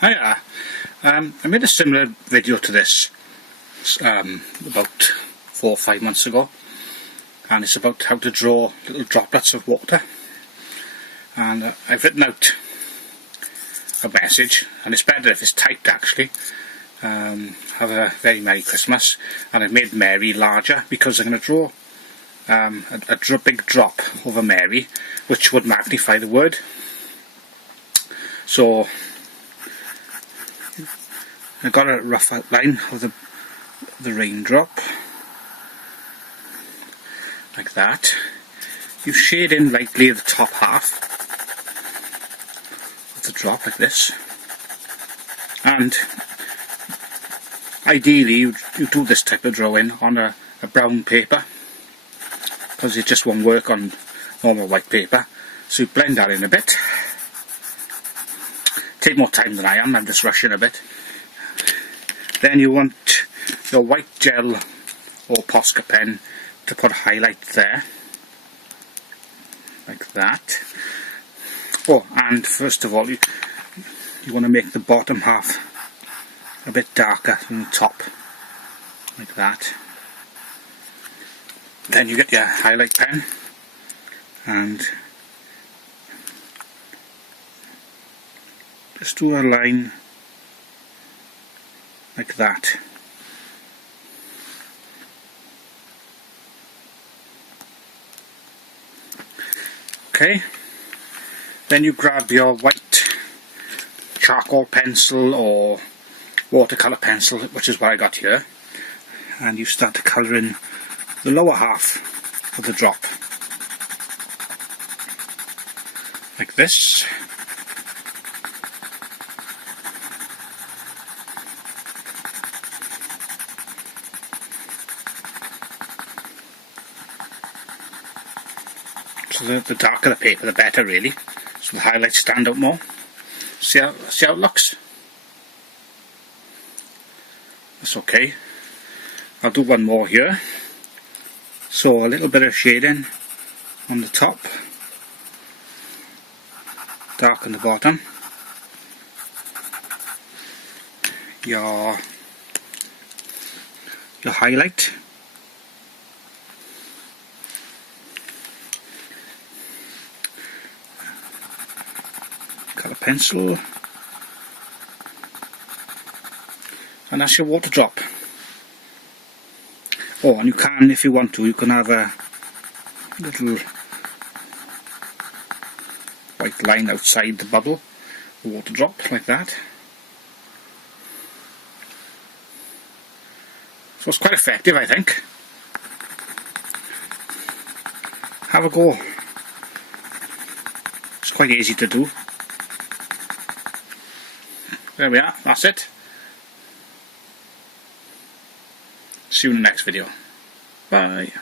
Hiya. I made a similar video to this about 4 or 5 months ago, and it's about how to draw little droplets of water. And I've written out a message, and it's better if it's typed actually. Have a very Merry Christmas, and I've made Mary larger because I'm going to draw a big drop over Mary, which would magnify the word. So I've got a rough outline of the raindrop, like that. You shade in lightly the top half of the drop, like this. And ideally you do this type of drawing on a brown paper, because it just won't work on normal white paper. So you blend that in a bit. Take more time than I am, I'm just rushing a bit. Then you want your white gel or Posca pen to put a highlight there, like that. Oh, and first of all you want to make the bottom half a bit darker than the top, like that. Then you get your highlight pen and just do a line like that. Okay, then you grab your white charcoal pencil or watercolour pencil, which is what I got here, and you start to colour in the lower half of the drop, like this. So the darker the paper, the better, really. So the highlights stand out more. See how it looks? That's okay. I'll do one more here. So a little bit of shading on the top, dark on the bottom. Your highlight. Colour pencil, and that's your water drop. Oh, and you can, if you want to, you can have a little white line outside the bubble, the water drop, like that. So it's quite effective, I think. Have a go. It's quite easy to do. There we are, that's it. See you in the next video. Bye.